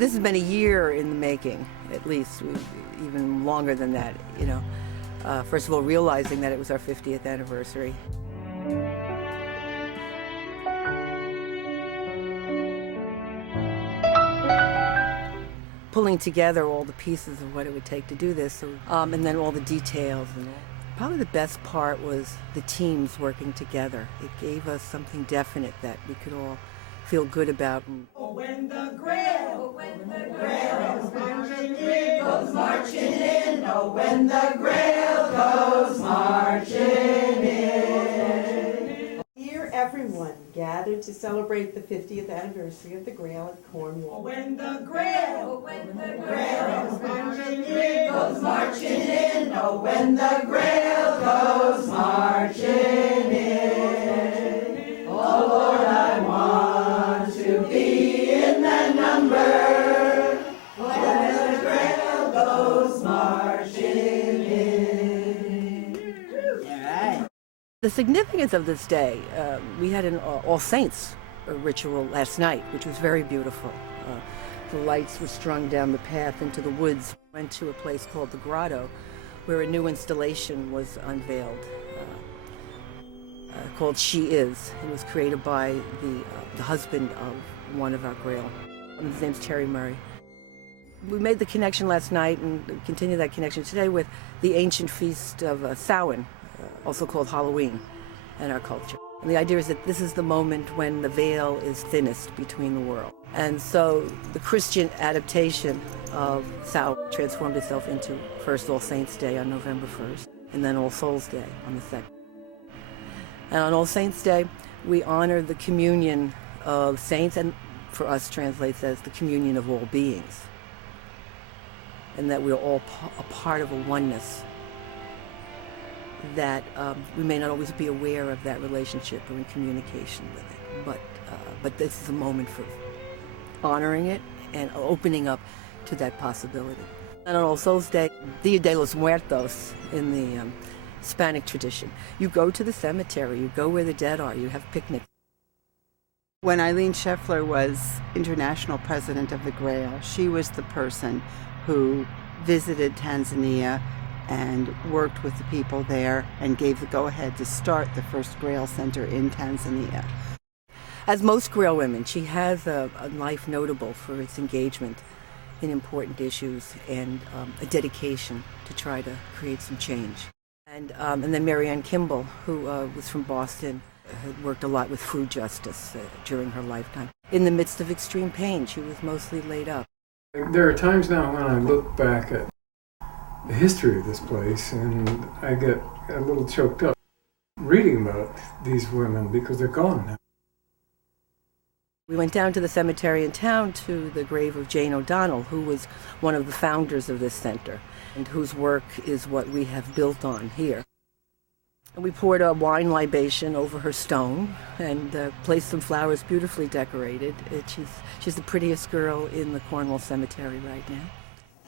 This has been a year in the making, at least, even longer than that, you know. First of all, realizing that it was our 50th anniversary. Pulling together all the pieces of what it would take to do this, and then all the details. And probably the best part was the teams working together. It gave us something definite that we could all feel good about. Oh, when the Grail, goes marching in, oh, when the Grail goes marching in. Here, everyone gathered to celebrate the 50th anniversary of the Grail at Cornwall. Oh, when the Grail, goes marching in, oh, when the Grail goes marching in. Oh, Lord, I want to be in that number when the Grail goes marching in. All right. The significance of this day, we had an All Saints ritual last night, which was very beautiful. The lights were strung down the path into the woods. Went to a place called the Grotto, where a new installation was unveiled, called She Is. It was created by the husband of one of our Grail. His name's Terry Murray. We made the connection last night and continue that connection today with the ancient feast of Samhain, also called Halloween in our culture. And the idea is that this is the moment when the veil is thinnest between the world. And so the Christian adaptation of Samhain transformed itself into first All Saints' Day on November 1st, and then All Souls' Day on the 2nd. And on All Saints' Day, we honor the communion of saints, and for us translates as the communion of all beings. And that we're all a part of a oneness, that we may not always be aware of that relationship or in communication with it, but this is a moment for honoring it and opening up to that possibility. And on All Souls Day, Dia de los Muertos in the Hispanic tradition, you go to the cemetery, you go where the dead are, you have picnics. When Eileen Scheffler was international president of the Grail, she was the person who visited Tanzania and worked with the people there and gave the go-ahead to start the first Grail Center in Tanzania. As most Grail women, she has a life notable for its engagement in important issues and a dedication to try to create some change. And then Mary Ann Kimball, who was from Boston, had worked a lot with food justice during her lifetime. In the midst of extreme pain, she was mostly laid up. There are times now when I look back at the history of this place and I get a little choked up reading about these women because they're gone now. We went down to the cemetery in town to the grave of Jane O'Donnell, who was one of the founders of this center and whose work is what we have built on here. And we poured a wine libation over her stone and placed some flowers beautifully decorated. She's the prettiest girl in the Cornwall cemetery right now.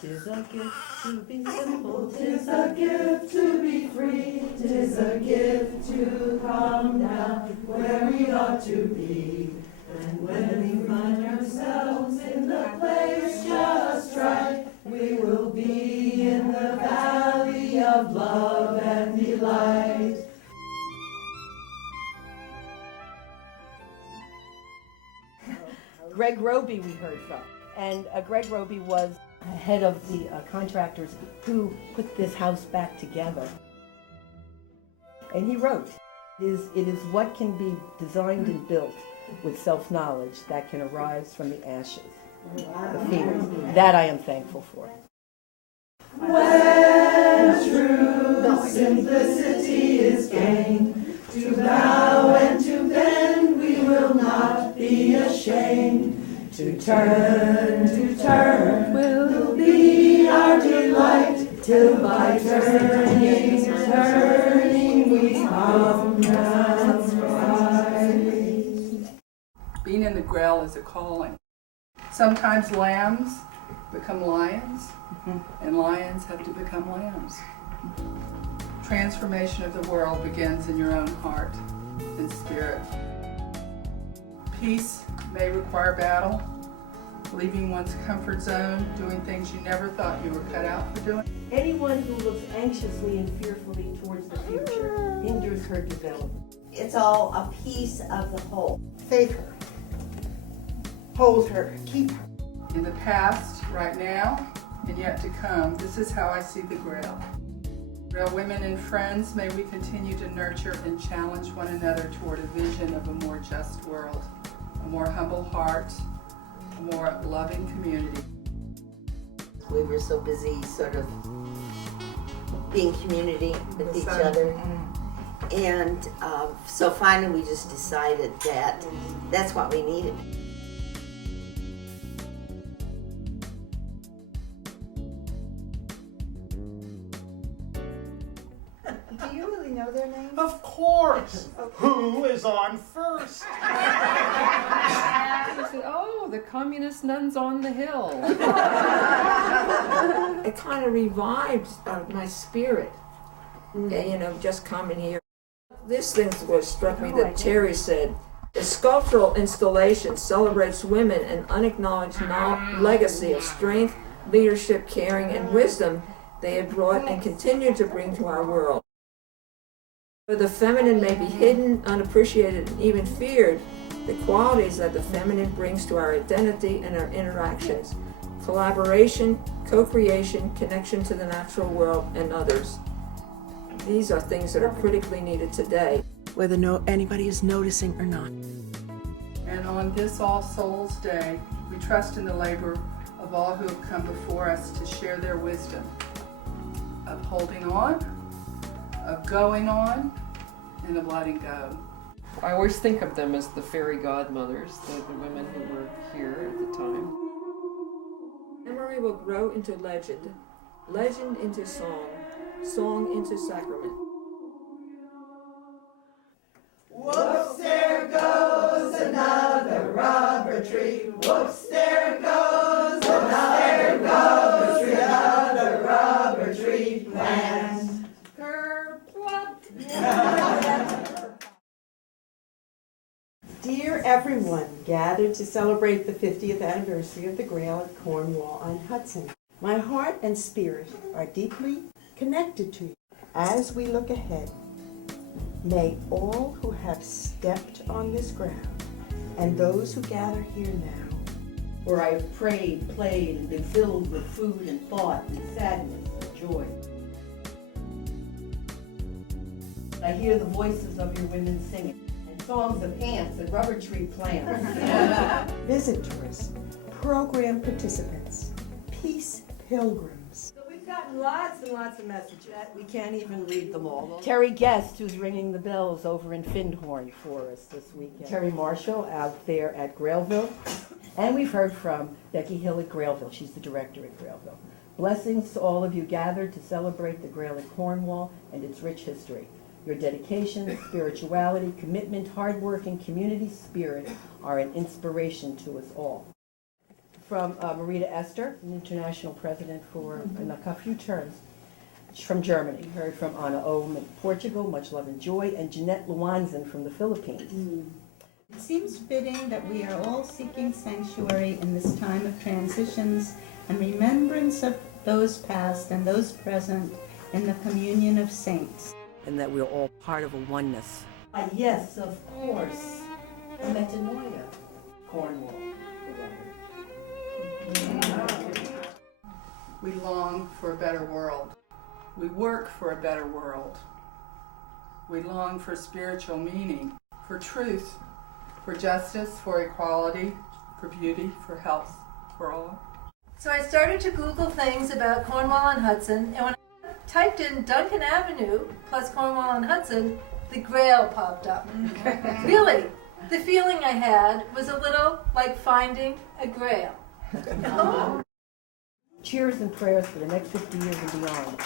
'Tis a gift to be simple, 'tis a gift to be free, 'tis a gift to come down where we ought to be. And when we find ourselves in the place just right, we will be in the valley of love and delight. Greg Roby we heard from. And Greg Roby was head of the contractors who put this house back together. And he wrote, it is what can be designed and built with self-knowledge that can arise from the ashes. The fears. That I am thankful for. When true simplicity is gained, to bow and to bend we will not be ashamed. To turn will be our delight, till by turning we come round right. Being in the Grail is a calling. Sometimes lambs become lions, and lions have to become lambs. Transformation of the world begins in your own heart and spirit. Peace may require battle, leaving one's comfort zone, doing things you never thought you were cut out for doing. Anyone who looks anxiously and fearfully towards the future hinders her development. It's all a piece of the whole. Save her. Hold her. Keep her. In the past, right now, and yet to come, this is how I see the Grail. Grail women and friends, may we continue to nurture and challenge one another toward a vision of a more just world, a more humble heart, a more loving community. We were so busy sort of being community with each other. And so finally we just decided that that's what we needed. Do you really know their names? Of course! Who is on first? I said, oh, the communist nuns on the hill. It kind of revived my spirit, just coming here. This thing was struck me that Terry said, the sculptural installation celebrates women and unacknowledged legacy of strength, leadership, caring, and wisdom they have brought and continue to bring to our world. Where the feminine may be hidden, unappreciated, and even feared, the qualities that the feminine brings to our identity and our interactions, collaboration, co-creation, connection to the natural world and others. These are things that are critically needed today. Whether anybody is noticing or not. And on this All Souls Day, we trust in the labor of all who have come before us to share their wisdom of holding on, of going on, and of letting go. I always think of them as the fairy godmothers, the women who were here at the time. Memory will grow into legend, legend into song, song into sacrament. Whoops, there goes another rubber tree. Whoops, there goes another rubber tree. Plant. Dear everyone gathered to celebrate the 50th anniversary of the Grail at Cornwall on Hudson, my heart and spirit are deeply connected to you. As we look ahead, may all who have stepped on this ground and those who gather here now, Where I've prayed, played, and been filled with food and thought and sadness and joy. I hear the voices of your women singing, and songs of ants and rubber tree plants. visitors, program participants, peace pilgrims. So we've gotten lots and lots of messages. We can't even read them all. Terry Guest, who's ringing the bells over in Findhorn for us this weekend. Terry Marshall out there at Grailville. And we've heard from Becky Hill at Grailville. She's the director at Grailville. Blessings to all of you gathered to celebrate the Grail at Cornwall and its rich history. Your dedication, spirituality, commitment, hard work, and community spirit are an inspiration to us all. From Marita Esther, an international president for a few terms, from Germany. Heard from Anna Ohm in Portugal, much love and joy, and Jeanette Luanzin from the Philippines. It seems fitting that we are all seeking sanctuary in this time of transitions and remembrance of those past and those present in the communion of saints. And that we're all part of a oneness. Yes, of course. Metanoia. Cornwall. We long for a better world. We work for a better world. We long for spiritual meaning, for truth, for justice, for equality, for beauty, for health, for all. So I started to Google things about Cornwall on Hudson, and when I typed in Duncan Avenue plus Cornwall on Hudson, the Grail popped up. Really, the feeling I had was a little like finding a Grail. Cheers and prayers for the next 50 years and beyond.